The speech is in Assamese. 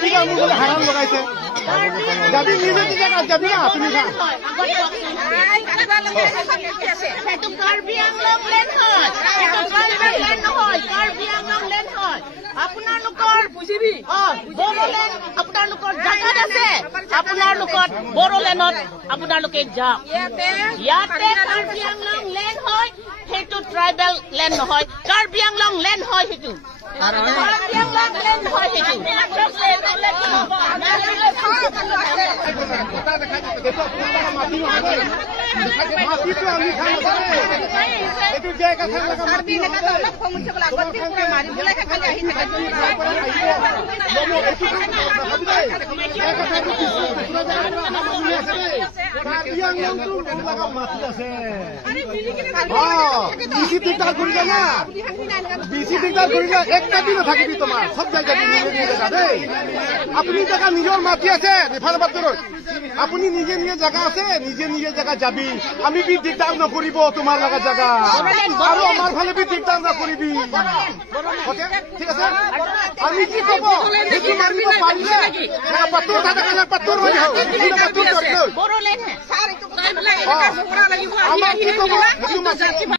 ঠিক আছে মোক হাৰাম লগাইছে যাবি নিজে জায়গা যাবি না তুমি না সেইটো কাৰ্বি আংলং লেণ্ড হয় সেইটো ট্ৰাইবেল লেণ্ড নহয় কাৰ্বি আংলং লেণ্ড হয় আপোনালোকৰ বুজিবি বড়োলেণ্ড আপোনালোকৰ জাগাত আছে আপোনালোকৰ বড়োলেণ্ডত আপোনালোকে যাওক ইয়াতে কাৰ্বি আংলং লেণ্ড হয় সেইটো ট্ৰাইবেল লেণ্ড নহয় কাৰ্বি আংলং লেণ্ড হয় সেইটো কাৰ্বি আংলং লেণ্ড হয় সেইটো মাটিটো আমি খাই এইটো জায়গা থাকা মাটি মাৰিবলৈ খালি আহি বেছি দিগদাৰ কৰিলে না বেছি দিগদাৰ কৰিলে একটা দিন থাকিবি তোমাৰ সব জায়গা জেগা দেই আপুনি জেগা নিজৰ মাটি আছে ইফালে বাটৰত আপুনি নিজে নিজে জেগা আছে নিজে নিজে জেগা যাবি আমি বি দিগদাৰ নকৰিব তোমাৰ লগা জেগা আৰু আমাৰ ফালে বি দিগদাৰ নকৰিবি ঠিক আছে আমি কি কব সেইটো মাৰিব পাৰিলে পাত্তৰ থাকা কাৰণে পাত্তৰ হৈ যাও আমাৰ কি কব